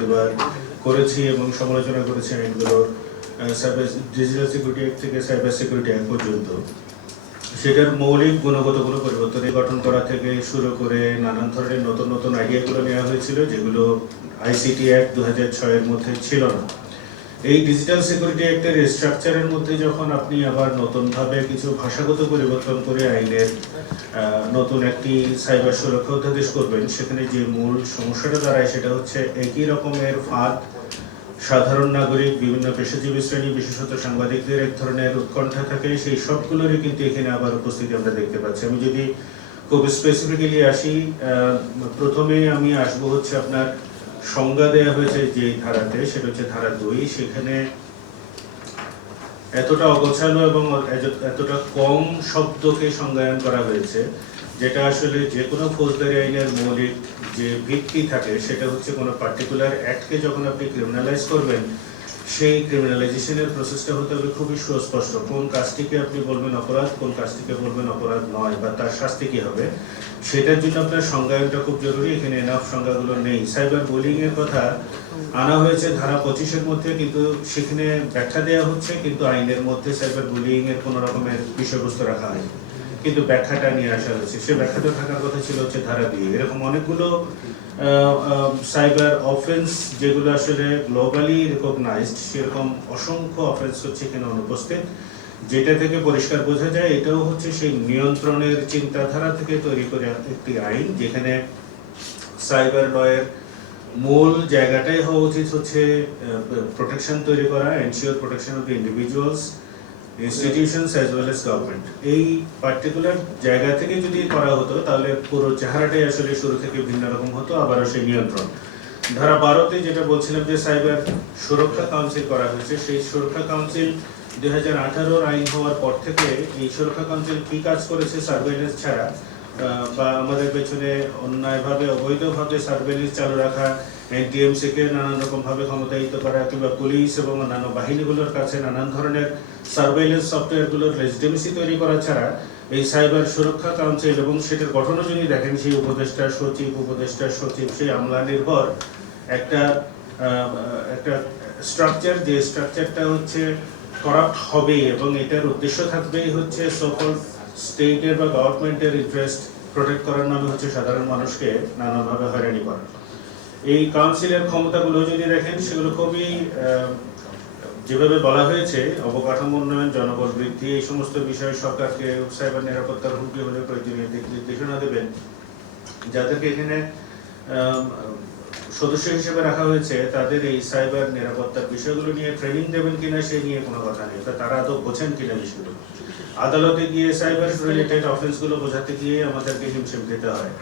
প্রতিবার করেছি এবং সমালোচনা করেছি আইনগুলোর সাইবার ডিজিটাল সিকিউরিটি অ্যাক্ট থেকে সাইবার সিকিউরিটি অ্যাক্ট পর্যন্ত। সেটার মৌলিক গুণগত কোনো পরিবর্তন গঠন করা থেকে শুরু করে নানান ধরনের নতুন নতুন আইডিয়াগুলো নেওয়া হয়েছিল, যেগুলো আইসিটি অ্যাক্ট দু হাজার ছয়ের মধ্যে ছিল না। এই ডিজিটাল সিকিউরিটি অ্যাক্টের স্ট্রাকচারের মধ্যে যখন আপনি আবার নতুনভাবে কিছু ভাষাগত পরিবর্তন করে আইনের নতুন একটি সাইবার সুরক্ষা অধ্যাদেশ করবেন, সেখানে যে মূল সমস্যাটা দাঁড়ায় সেটা হচ্ছে একই রকমের ফাঁদ, সাধারণ নাগরিক, বিভিন্ন পেশাজীবী শ্রেণি, বিশেষত সাংবাদিকদের এক ধরনের উৎকণ্ঠা থাকে, সেই সবগুলোরই কিন্তু এখানে আবার উপস্থিতি আমরা দেখতে পাচ্ছি। আমি যদি খুব স্পেসিফিক্যালি আসি প্রথমে আমি আসব হচ্ছে আপনার সংজ্ঞা দেওয়া হয়েছে যে ধারাতে, সেটা হচ্ছে ধারা দুই, সেখানে এতটা অগোছালো এবং এতটা কম শব্দকে সংজ্ঞায়ন করা হয়েছে, যেটা আসলে যে কোনো ফৌজদারি আইনের মৌলিক যে ভিত্তি থাকে, সেটা হচ্ছে কোনো পার্টিকুলার অ্যাক্টকে যখন আপনি ক্রিমিনালাইজ করবেন সেই ক্রিমিনালাইজেশনের প্রসেসটা হতে হবে খুবই সুস্পষ্ট। কোন কাজটিকে আপনি বলবেন অপরাধ, কোন কাজটিকে বলবেন অপরাধ নয়, বা তার শাস্তি কি হবে? সেটার জন্য আপনার সংজ্ঞায়নটা খুব জরুরি, এখানে এনাফ সংজ্ঞাগুলো নেই। সাইবার বুলিং এর কথা আনা হয়েছে ধারা পঁচিশের মধ্যে, কিন্তু সেখানে ব্যাখ্যা দেওয়া হচ্ছে, কিন্তু আইনের মধ্যে সাইবার বুলিং এর কোনো রকমের বিষয়বস্তু রাখা হয়নি। কিন্তু ব্যাখ্যাটা নিয়ে আসা হয়েছে সে ব্যাখ্যাটা থাকার কথা ছিল হচ্ছে ধারা দিয়ে এরকম অনেকগুলো সাইবার অফেন্স যেগুলো আসলে গ্লোবালি রেকগনাইজড সেরকম অসংখ্য অফেন্স হচ্ছে এখানে অনুপস্থিত। যেটা থেকে পরিষ্কার বোঝা যায়, এটাও হচ্ছে সেই নিয়ন্ত্রণের চিন্তাধারা থেকে তৈরি করে একটি আইন, যেখানে সাইবার লয়ের মূল জায়গাটাই হওয়া উচিত হচ্ছে প্রোটেকশন তৈরি করা ensure protection of the individuals institutions as well as government এই পার্টিকুলার জায়গা থেকে যদি করা হতো, তাহলে পুরো চেহারাটাই আসলে শুরু থেকে ভিন্ন রকম হতো, আবারও সেই নিয়ন্ত্রণ। ধারা বারোতে যেটা বলছিলাম যে সাইবার সুরক্ষা কাউন্সিল করা হয়েছে, সেই সুরক্ষা কাউন্সিল দুই হাজার আঠারোর আইন হওয়ার পর থেকে এই সুরক্ষা কাউন্সিল কি কাজ করেছে সার্ভেলেন্স ছাড়া? বা আমাদের পেছনে অন্যায়ভাবে, অবৈধভাবে সার্ভেলেন্স চালু রাখা এনটিএমসি কে নানান রকম ভাবে ক্ষমতায়িত করা কিংবা পুলিশ এবং অন্যান্য বাহিনীগুলোর কাছে নানান ধরনের সার্ভেলেন্স সফটওয়্যারগুলোর রেজিডেন্সি তৈরি করা ছাড়া এই সাইবার সুরক্ষা কাউন্সিল এবং সেটার গঠনও যদি দেখেন, সেই উপদেষ্টা, সচিব উপদেষ্টা, সচিব, সেই আমলা নির্ভর একটা একটা স্ট্রাকচার যে স্ট্রাকচারটা হচ্ছে করাপ্ট হবে এবং এটার উদ্দেশ্য থাকবেই হচ্ছে সকল স্টেটের বা গভর্নমেন্টের ইন্টারেস্ট প্রোটেক্ট করার নামে হচ্ছে সাধারণ মানুষকে নানাভাবে হয়রানি করা এই কাউন্সিলের ক্ষমতাগুলো যদি দেখেন, সেগুলো খুবই যেভাবে বলা হয়েছে, অবকাঠামো উন্নয়ন, জনবল বৃদ্ধি, এই সমস্ত বিষয়ে সরকারকে সাইবার নিরাপত্তার হুমকি হলে প্রয়োজনীয় দিক নির্দেশনা দেবেন। যাদেরকে এখানে সদস্য হিসেবে রাখা হয়েছে, তাদের এই সাইবার নিরাপত্তার বিষয়গুলো নিয়ে ট্রেনিং দেবেন কিনা, সে নিয়ে কোনো কথা নেই। তা তারা আদৌ বোঝেন কিনা বিষয়গুলো? আদালতে গিয়ে সাইবার রিলেটেড অফেন্সগুলো বোঝাতে গিয়ে আমাদেরকে হিমশিম খেতে হয়।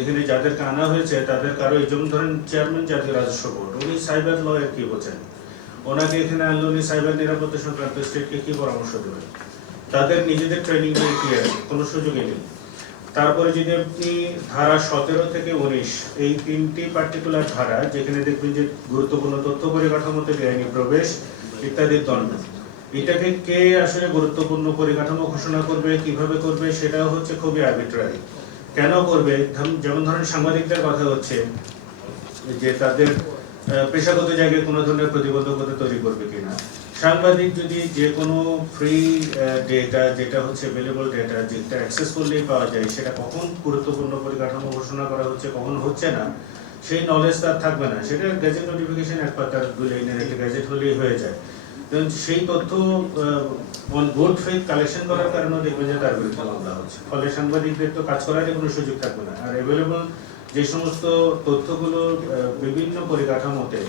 এখানে যাদেরকে আনা হয়েছে, তাদের কারও এই যেমন ধরেন চেয়ারম্যান জাতীয় রাজস্ব বোর্ড উনি সাইবার লয়ের কি বোঝেন ওনাকে এখানে আনলে উনি সাইবার নিরাপত্তা সংক্রান্ত স্টেটকে কি পরামর্শ দেবেন? তাদের নিজেদের ট্রেনিং নিয়ে কি কোনো সুযোগই নেই। তারপরে যদি আপনি ধারা সতেরো থেকে উনিশ, এই তিনটি পার্টিকুলার ধারা, যেখানে দেখবেন যে গুরুত্বপূর্ণ তথ্য পরিকাঠামোতে বেআইনি প্রবেশ ইত্যাদির দণ্ড, এটাকে কে আসলে গুরুত্বপূর্ণ পরিকাঠামো ঘোষণা করবে, কীভাবে করবে, সেটাও হচ্ছে খুবই আর্বিট্রারি কেন করবে? যেমন ধরেন সাংবাদিকদের কথা হচ্ছে, যে তাদের পেশাগত জায়গায় কোনো ধরনের প্রতিবন্ধকতা তৈরি করবে কিনা। সাংবাদিক যদি যে কোনো ফ্রি ডেটা যেটা হচ্ছে অ্যাভেলেবল ডেটা যেটা অ্যাক্সেস করলেই পাওয়া যায়, সেটা কখন গুরুত্বপূর্ণ পরিকাঠামো ঘোষণা করা হচ্ছে, কখন হচ্ছে না, সেই নলেজ তার থাকবে না। সেটা গ্যাজেট নোটিফিকেশন এক পাতার দুই লাইনের একটা গ্যাজেট হলেই হয়ে যায়। সেই তথ্য গুড ফেথ কালেকশন করার কারণে দেখবেন যে তার বিরুদ্ধে মামলা হচ্ছে। ফলে সাংবাদিকদের তো কাজ করারই কোনো সুযোগ থাকবে না। আর অ্যাভেলেবল যে সমস্ত তথ্যগুলো বিভিন্ন পরিকাঠামোতে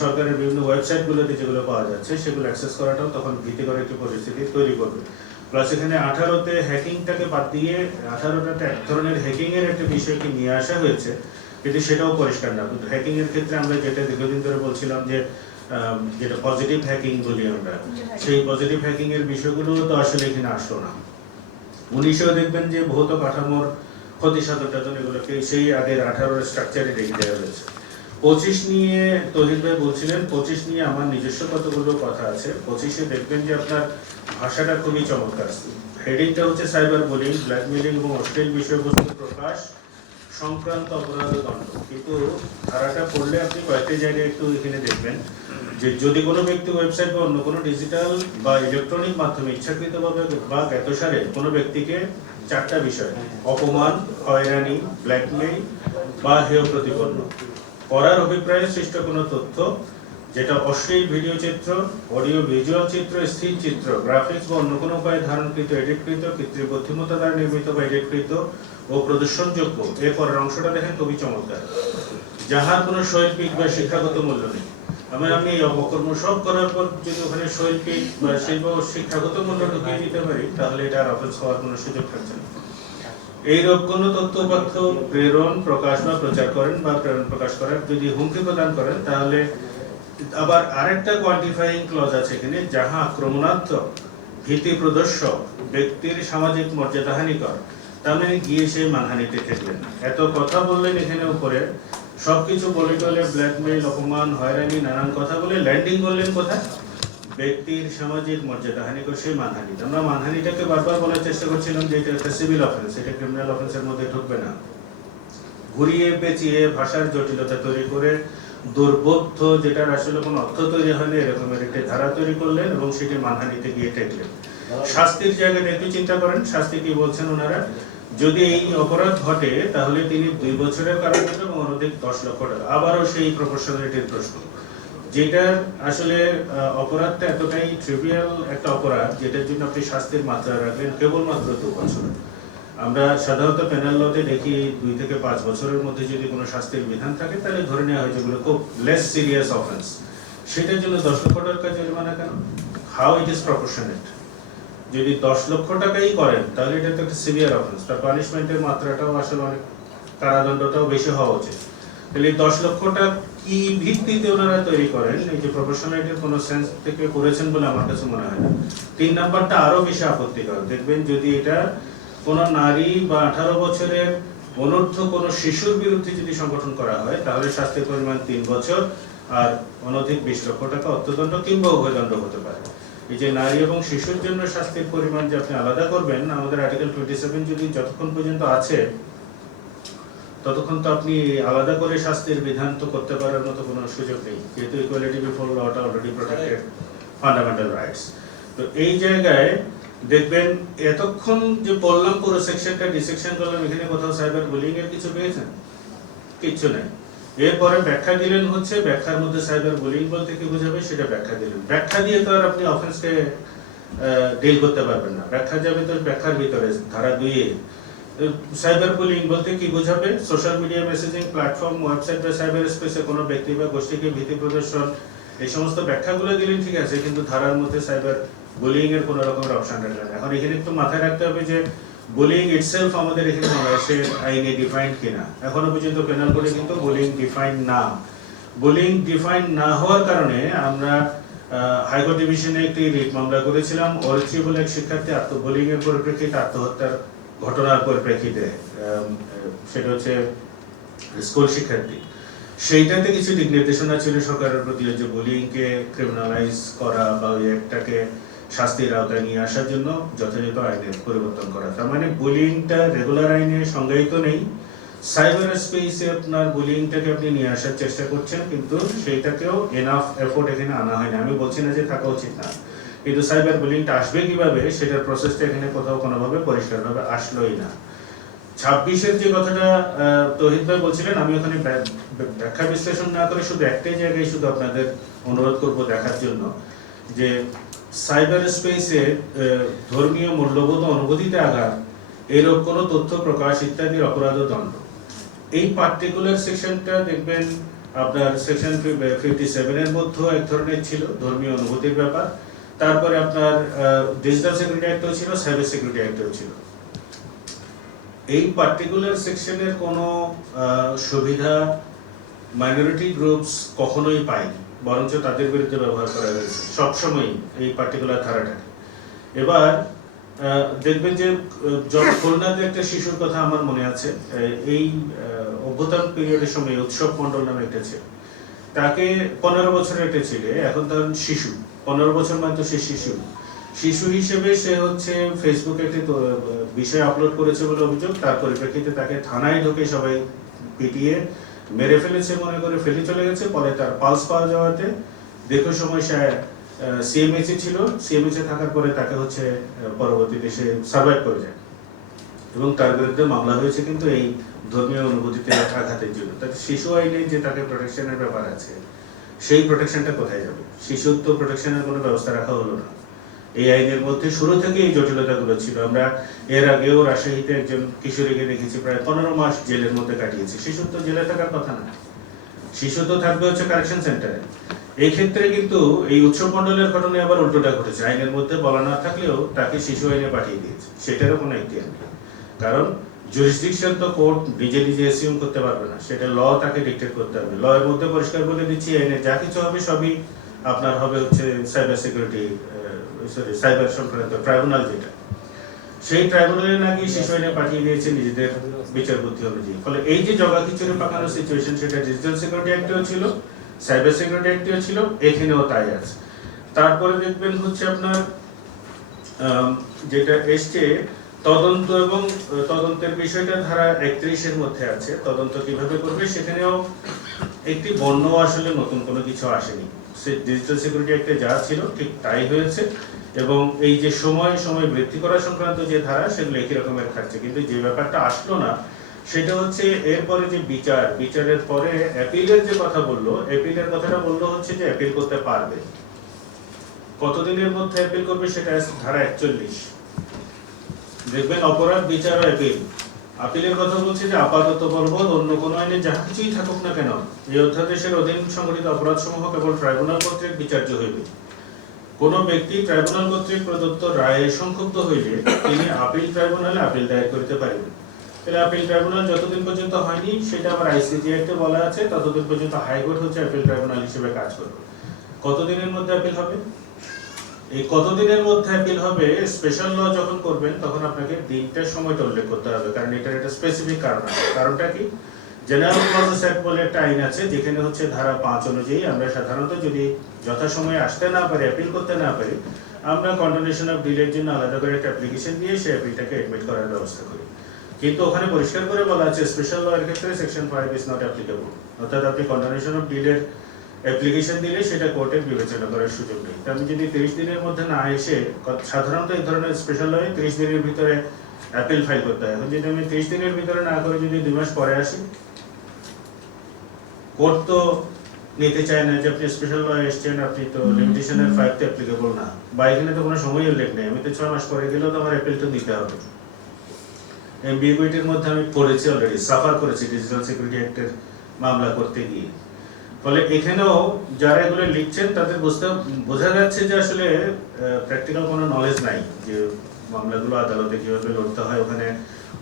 সরকারের বিভিন্ন ওয়েবসাইটগুলোতে যেগুলো পাওয়া যাচ্ছে, সেগুলো অ্যাক্সেস করাটাও তখন ভীতিকর একটি পরিস্থিতি তৈরি করবে। প্লাস এখানে আঠারোতে হ্যাকিংটাকে বাদ দিয়ে আঠারোটাতে এক ধরনের হ্যাকিং এর একটা বিষয়কে নিয়ে আসা হয়েছে, কিন্তু সেটাও পরিষ্কার না। কিন্তু হ্যাকিং এর ক্ষেত্রে আমরা যেটা দীর্ঘদিন ধরে বলছিলাম যে যেটা পজিটিভ হ্যাকিং বলি আমরা সেই পজিটিভ হ্যাকিং এর বিষয়গুলো তো আসলে এখানে আসলো না। উনিশেও দেখবেন যে ভৌত কাঠামোর ক্ষতি সাধন টাধন এগুলোকে সেই আগের আঠারোর স্ট্রাকচারে রেখে দেওয়া হয়েছে। পঁচিশ নিয়ে তহিদ ভাই বলছিলেন পঁচিশ নিয়ে আমার নিজস্ব কতগুলো কথা আছে। পঁচিশে দেখবেন যে আপনার ভাষাটা খুবই চমৎকার। হেডিংটা হচ্ছে সাইবার বুলিং ব্ল্যাকমেলিং এবং অশ্লীল বিষয়বস্তু প্রকাশ সংক্রান্ত অপরাধ দণ্ড। কিন্তু ধারাটা পড়লে আপনি কয়েকটি জায়গায় একটু এখানে দেখবেন। যে যদি কোনো ব্যক্তি ওয়েবসাইট বা অন্য কোনো ডিজিটাল বা ইলেকট্রনিক মাধ্যমে ইচ্ছাকৃতভাবে বা জ্ঞাতসারে কোনো ব্যক্তিকে চারটা বিষয়, অপমান, হয়রানি ব্ল্যাকমেইল বা হেয় প্রতিপন্ন করার অভিপ্রায়ে সৃষ্ট কোনো তথ্য, যেটা অশ্লীল ভিডিও চিত্র অডিও ভিজুয়াল চিত্র, স্থির চিত্র গ্রাফিক্স বা অন্য কোনো উপায়ে ধারণকৃত এডিটকৃত কৃত্রিম বুদ্ধিমত্তা দ্বারা নির্মিত বা এডিটকৃত ও প্রদর্শনযোগ্য এর পরের অংশটা দেখেন খুবই চমৎকার, যাহার কোনো শৈল্পিক বা শিক্ষাগত মূল্য নেই। আমি আমি এই অপকর্ম সব করার পর যদি ওখানে শৈল্পিক বা শিল্প শিক্ষাগত মূল্য ঢুকিয়ে দিতে পারি, তাহলে এটা আর হওয়ার কোনো সুযোগ থাকছে না। তথ্য প্রেরণ প্রকাশ বা প্রচার করেন বা প্রেরণ প্রকাশ করেন যদি হুমকি প্রদান করেন, তাহলে আবার আরেকটা কোয়ান্টিফাইং ক্লজ আছে এখানে, যাহা আক্রমণাত্মক ভীতি প্রদর্শক ব্যক্তির সামাজিক মর্যাদাহানিকর তার মানে গিয়ে সেই মানহানিতে ঠেকলেন এত কথা বললেন এখানে উপরে সবকিছু বলে টলে ব্ল্যাকমেইল অপমান হয়রানি নানান কথা বলে ল্যান্ডিং করলেন কোথায়? ব্যক্তির সামাজিক মর্যাদা হানিকর সেই মানহানি আমরা মানহানিটাকে বারবার বলার চেষ্টা করছিলাম যে এটা একটা সিভিল অফেন্স এটা ক্রিমিনাল অফেন্সের মধ্যে ঢুকবে না। ঘুরিয়ে পেঁচিয়ে ভাষার জটিলতা তৈরি করে দুর্বোধ্য যেটার আসলে কোনো অর্থ তৈরি হয়নি এরকমের একটি ধারা তৈরি করলেন এবং সেটি মানহানিতে গিয়ে ঠেকলেন। শাস্তির জায়গায় একটু চিন্তা করেন। শাস্তি কি বলছেন ওনারা? যদি এই অপরাধ ঘটে, তাহলে তিনি দুই বছরের কারাদণ্ড এবং অনধিক দশ লক্ষ টাকা। আবারও সেই প্রপোর্শনালিটির প্রশ্ন। যেটার আসলে অপরাধটা এতটাই ট্রিভিয়াল একটা অপরাধ, যেটার জন্য আপনি শাস্তির মাত্রা রাখলেন কেবলমাত্র দু বছর। আমরা সাধারণত পেনাল লতে দেখি, দুই থেকে পাঁচ বছরের মধ্যে যদি কোনো শাস্তির বিধান থাকে, তাহলে ধরে নেওয়া হয় যেগুলো খুব লেস সিরিয়াস অফেন্স সেটার জন্য দশ লক্ষ টাকা জরিমানা কেন? হাউ ইট ইজ প্রপোর্শনেট যদি দশ লক্ষ টাকাই করেন, তাহলে এটা তো একটা সিভিয়ার অফেন্স তার পানিশমেন্টের মাত্রাটাও আসলে অনেক কারাদণ্ডটাও বেশি হওয়া উচিত। তাহলে এই দশ লক্ষটা কি ভিত্তিতে ওনারা তৈরি করেন, এই যে প্রফেশনালিটির কোনো সেন্স থেকে করেছেন বলে আমার কাছে মনে হয় না। তিন নাম্বারটা আরও বেশি আপত্তিকর। দেখবেন যদি এটা কোন নারী বা আঠারো বছরের অনূর্ধ্ব কোনো শিশুর বিরুদ্ধে যদি সংগঠন করা হয়, তাহলে শাস্তির পরিমাণ তিন বছর আর অনধিক বিশ লক্ষ টাকা অর্থদণ্ড কিংবা উভয়দণ্ড হতে পারে। এই যে নারী এবং শিশুর জন্য শাস্তির পরিমাণ যে আপনি আলাদা করবেন, আমাদের আর্টিকেল টোয়েন্টি সেভেন যদি যতক্ষণ পর্যন্ত আছে, ততক্ষণ তো আপনি আলাদা করে শাস্তির বিধান তো করতে পারার মতো কোনো সুযোগ নেই। যেহেতু ইকুয়ালিটি বিফোর লটা অলরেডি প্রোটেক্টেড ফান্ডামেন্টাল রাইটস তো এই জায়গায় দেখবেন, এতক্ষণ যে বললাম পুরো সেকশনটা ডিসেকশন করলাম, এখানে কোথাও সাইবার বুলিং এর কিছু পেয়েছেন? কিচ্ছু নাই। এরপরে ব্যাখ্যা দিলেন হচ্ছে, ব্যাখ্যার মধ্যে সাইবার বুলিং বলতে কি বোঝাবে সেটা ব্যাখ্যা দিলেন। ব্যাখ্যা দিয়ে তো আর আপনি অফেন্সকে ডিল করতে পারবেন না। ব্যাখ্যা যাবে তো ব্যাখ্যার ভিতরে, ধারা দুইয়ে। সাইবার বুলিং বলতে কি বোঝাবে? Social media messaging platform website বা সাইবার স্পেসে কোনো ব্যক্তি বা গোষ্ঠীকে ভীতি প্রদর্শন, এই সমস্ত ব্যাখ্যাগুলো দিলেন, ঠিক আছে, কিন্তু ধারার মধ্যে সাইবার বুলিং এর কোনো রকমের অপশন রাখলেন। এখন এখানে একটু মাথায় রাখতে হবে যে বুলিং ইটসেলফ আমাদের এখানে বাংলাদেশের আইনে ডিফাইন্ড কিনা। এখনও পর্যন্ত পেনাল কোডে কিন্তু বুলিং ডিফাইন্ড না। বুলিং ডিফাইন না হওয়ার কারণে আমরা হাইকোর্ট ডিভিশনে একটি রিট মামলা করেছিলাম। অরিত্রি বলে এক শিক্ষার্থী আত্মবুলিং এর পরিপ্রেক্ষিতে আত্মহত্যার ঘটনার পরিপ্রেক্ষিতে সেটা হচ্ছে স্কুল শিক্ষার্থী। সেইটাতে কিছু দিক নির্দেশনা ছিল সরকারের প্রতি যে বুলিংকে ক্রিমিনালাইজ করা বা ওই একটাকে শাস্তির আওতায় নিয়ে আসার জন্য যথাযথ আইনের পরিবর্তন করা। তার মানে বুলিংটা রেগুলার আইনে সংজ্ঞায়িত নেই। সাইবার স্পেসে আপনার বুলিংটাকে আপনি নিয়ে আসার চেষ্টা করছেন, কিন্তু সেইটাকেও এনাফ এফোর্ট এখানে আনা হয় না। আমি বলছি না যে থাকা উচিত না। কিন্তু সাইবার বুলিংটা আসবে কীভাবে, সেটার প্রসেসটা এখানে কোথাও কোনোভাবে পরিষ্কারভাবে আসলোই না। ছাব্বিশের যে কথাটা তৌহিদ ভাই বলছিলেন, আমি ওখানে ব্য- ব্য- ব্যাখ্যা বিশ্লেষণ না করে শুধু একটাই জায়গায় শুধু আপনাদের অনুরোধ করব দেখার জন্য যে সাইবার স্পেসে ধর্মীয় মূল্যবোধ অনুভূতিতে আঘাত, এরূপ কোনো তথ্য প্রকাশ ইত্যাদির অপরাধ দণ্ড। এই পার্টিকুলার সেকশনটা দেখবেন আপনার সেকশন ফিফটি সেভেনের মধ্যেও এক ধরনের ছিল, ধর্মীয় অনুভূতির ব্যাপার। তারপরে আপনার ডিজিটাল সিকিউরিটি অ্যাক্টও ছিল সাইবার সিকিউরিটি অ্যাক্টও ছিল। এই পার্টিকুলার সেকশনের কোনো সুবিধা মাইনরিটি গ্রুপস কখনোই পায়নি। বরঞ্চ তাদের বিরুদ্ধে ব্যবহার করা হয়েছে সবসময় এই পার্টিকুলার ধারাটাকে এবার দেখবেন যে খুলনাতে একটা শিশুর কথা আমার মনে আছে এই আহ, অভ্যুত্থান পিরিয়ডের সময় উৎসব মন্ডল নামে একটা ছিল। তাকে পনেরো বছরের একটা ছেলে এখন তার শিশু পনেরো বছর মানে তো সে শিশু। শিশু হিসেবে সে হচ্ছে ফেসবুকে একটি বিষয় আপলোড করেছে বলে অভিযোগ তার পরিপ্রেক্ষিতে তাকে থানায় ঢুকে সবাই পিটিয়ে মেরে ফেলেছে মনে করে, ফেলে চলে গেছে, পরে তার পালস পাওয়া যাওয়াতে দীর্ঘ সময় সে সিএমএইচে ছিল। সিএমএইচে থাকার পরে তাকে হচ্ছে পরবর্তীতে সে সার্ভাইভ করে যায়। এবং তার বিরুদ্ধে মামলা হয়েছে কিন্তু এই ধর্মীয় অনুভূতিতে আঘাতের জন্য। তাতে শিশু আইনে যে তাকে প্রোটেকশনের ব্যাপার আছে, সেই প্রোটেকশনটা কোথায় যাবে? শিশুর তো প্রোটেকশনের কোনো ব্যবস্থা রাখা হলো না। এই আইনের মধ্যে শুরু থেকে এই জটিলতাগুলো ছিল। আমরা এর আগেও রাজশাহীতে একজন কিশোরীকে দেখেছি, প্রায় পনেরো মাস জেলের মধ্যে কাটিয়েছে। শিশুর তো জেলে থাকার কথা না। শিশু তো থাকবে হচ্ছে কারেকশন সেন্টারে এই ক্ষেত্রে কিন্তু এই উৎসব মন্ডলের ঘটনায় আবার উল্টোটা ঘটেছে। আইনের মধ্যে বলা না থাকলেও তাকে শিশু আইনে পাঠিয়ে দিয়েছে। সেটারও কোনো একটি কারণ জুরিসডিকশন তো কোর্ট নিজে নিজে এসিউম করতে পারবে না। সেটা ল তাকে ডিক্টেট করতে হবে। ল এর মধ্যে পরিষ্কার বলে দিচ্ছি আইনে যা কিছু হবে সবই আপনার হবে হচ্ছে সাইবার সিকিউরিটি সরি সাইবার সংক্রান্ত ট্রাইব্যুনাল যেটা। সেই ট্রাইব্যুনালে নাকি শিশু আইনে পাঠিয়ে দিয়েছে নিজেদের বিচার বুদ্ধি অনুযায়ী। ফলে এই যে জগা খিচুড়ি পাকানো সিচুয়েশন সেটা ডিজিটাল সিকিউরিটি অ্যাক্টেও ছিল সাইবার সিকিউরিটি অ্যাক্টেও ছিল এখানেও তাই আছে। তারপরে দেখবেন হচ্ছে আপনার যেটা এসছে তদন্ত এবং তদন্তের বিষয়টা ধারা একত্রিশের মধ্যে আছে। তদন্ত কীভাবে করবে সেখানেও একটি বর্ণ আসলে নতুন কোনো কিছু আসেনি। ডিজিটাল সিকিউরিটি একটা যা ছিল, ঠিক তাই হয়েছে। এবং এই যে সময় সময় বৃদ্ধি করা সংক্রান্ত যে ধারা, সেগুলো একই রকমের থাকছে। কিন্তু যে ব্যাপারটা আসলো না, সেটা হচ্ছে এরপরে যে বিচার, বিচারের পরে অ্যাপিলের যে কথা বলল অ্যাপিলের কথাটা বলল হচ্ছে যে অ্যাপিল করতে পারবে। কতদিনের মধ্যে অ্যাপিল করবে সেটা ধারা একচল্লিশ। দেখবেন অপরাধ বিচার অ্যাপিল আপিলের কথা বলছে যে আপাতত বলবৎ অন্য কোনো আইনে যা কিছুই থাকুক না কেন, এই অধ্যাদেশের অধীন সংগঠিত অপরাধ সমূহ কেবল ট্রাইব্যুনাল কর্তৃক বিচার্য হইবে। কোন ব্যক্তি ট্রাইব্যুনাল কর্তৃক প্রদত্ত রায়ে সংক্ষুব্ধ হইলে তিনি আপিল ট্রাইব্যুনালে আপিল দায়ের করিতে পারিবেন। তাহলে আপিল ট্রাইব্যুনাল যতদিন পর্যন্ত হয়নি, সেটা আবার আইসিজি অ্যাক্টে বলা আছে, ততদিন পর্যন্ত হাইকোর্ট হচ্ছে আপিল ট্রাইব্যুনাল হিসেবে কাজ করবে। কতদিনের মধ্যে আপিল হবে? এই কতদিনের মধ্যে অ্যাপিল হবে? স্পেশাল ল যখন করবেন, তখন আপনাকে দিনটার সময়টা উল্লেখ করতে হবে, কারণ এটার একটা স্পেসিফিক কারণ আছে। কারণটা কি? জেনারেল প্রসেস অ্যাক্ট বলে একটা আইন আছে, যেখানে হচ্ছে ধারা পাঁচ অনুযায়ী আমরা সাধারণত যদি যথাসময়ে আসতে না পারি অ্যাপিল করতে না পারি, আমরা কন্ডোনেশন অফ ডিলের জন্য আলাদা করে একটা অ্যাপ্লিকেশন দিয়ে সেই অ্যাপিলটাকে এডমিট করার ব্যবস্থা করি। কিন্তু ওখানে পরিষ্কার করে বলা আছে স্পেশাল ল এর ক্ষেত্রে section five is not applicable অর্থাৎ আপনি কন্ডোনেশন অফ ডিলের অ্যাপ্লিকেশন দিলে সেটা কোর্টের বিবেচনা করার সুযোগ নেই। তা আমি যদি তিরিশ দিনের মধ্যে না এসে সাধারণত এই ধরনের স্পেশাল লয়ে তিরিশ দিনের ভিতরে অ্যাপিল ফাইল করতে হয়। এখন যদি আমি তিরিশ দিনের ভিতরে না করে যদি দুই মাস পরে আসি কোর্ট তো নিতে চায় না যে আপনি স্পেশাল ল এসছেন আপনি তো লিমিটেশনের ফাইভ তো অ্যাপ্লিকেবল না। বা এখানে তো কোনো সময় উল্লেখ নেই। আমি তো ছয় মাস পরে গেলেও তো আমার অ্যাপিল তো দিতে হবে। এমবিগুইটির মধ্যে আমি পড়েছি অলরেডি সাফার করেছি ডিজিটাল সিকিউরিটি অ্যাক্টের মামলা করতে গিয়ে। ফলে এখানেও যারা এগুলো লিখছেন, তাদের বুঝতে, বোঝা যাচ্ছে যে আসলে প্র্যাকটিক্যাল কোনো নলেজ নাই যে মামলাগুলো আদালতে কীভাবে লড়তে হয়, ওখানে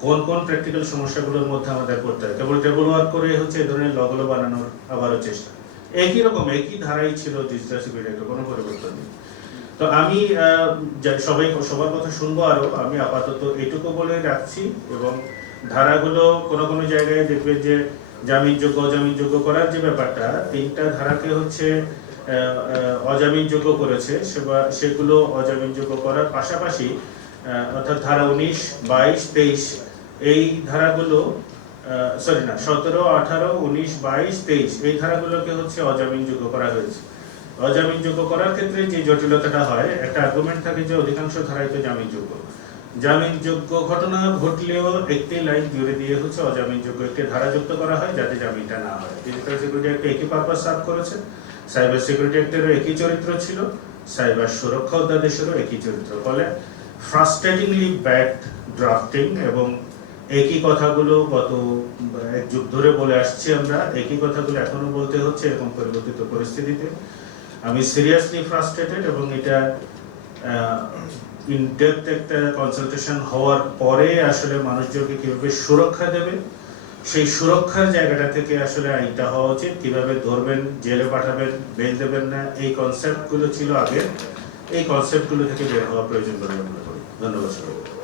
কোন কোন প্র্যাকটিক্যাল সমস্যাগুলোর মধ্যে আমাদের করতে হয়। কেবল টেবল ওয়ার্ক করে হচ্ছে এই ধরনের লগুলো বানানোর আবারও চেষ্টা। একই রকম, একই ধারাই ছিল ডিজিটাল সিকিউরিটি কোনো পরিবর্তন নেই। তো আমি সবাই, সবার কথা শুনব আরও আমি আপাতত এটুকু বলে রাখছি এবং ধারাগুলো কোনো কোনো জায়গায় দেখবে যে জামিনযোগ্য, অজামিনযোগ্য করার যে ব্যাপারটা, তিনটা ধারাকে হচ্ছে অজামিনযোগ্য করেছে সেগুলো অজামিনযোগ্য করার পাশাপাশি অর্থাৎ ধারা উনিশ, বাইশ, তেইশ, এই ধারাগুলো সরি না, সতেরো, আঠারো, উনিশ, বাইশ, তেইশ, এই ধারাগুলোকে হচ্ছে অজামিনযোগ্য করা হয়েছে। অজামিনযোগ্য করার ক্ষেত্রে যে জটিলতাটা হয়, একটা আর্গুমেন্ট থাকে যে অধিকাংশ ধারাই তো জামিনযোগ্য। জামিনযোগ্য ঘটনা ঘটলেও একটি লাইন জুড়ে দিয়ে হচ্ছে অজামিনযোগ্য একটি ধারা যুক্ত করা হয় যাতে জামিনটা না হয়। ডিজিটাল সিকিউরিটি একটা একই পারপাস সার্ভ করেছে। সাইবার সিকিউরিটি অ্যাক্টেরও একই চরিত্র ছিল। সাইবার সুরক্ষা অধ্যাদেশেরও একই চরিত্র। ফলে ফ্রাস্ট্রেটিংলি ব্যাড ড্রাফটিং এবং একই কথাগুলো গত এক যুগ ধরে বলে আসছি আমরা, একই কথাগুলো এখনও বলতে হচ্ছে এরকম পরিবর্তিত পরিস্থিতিতে। আমি সিরিয়াসলি ফ্রাস্ট্রেটেড এবং এটা ইন ডেপথ একটা কনসালটেশন হওয়ার পরে আসলে মানুষজনকে কীভাবে সুরক্ষা দেবে, সেই সুরক্ষার জায়গাটা থেকে আসলে আইনটা হওয়া উচিত। কীভাবে ধরবেন, জেলে পাঠাবেন, বেল দেবেন না, এই কনসেপ্টগুলো ছিল আগে। এই কনসেপ্টগুলো থেকে বের হওয়া প্রয়োজন বলে আমরা করি। ধন্যবাদ।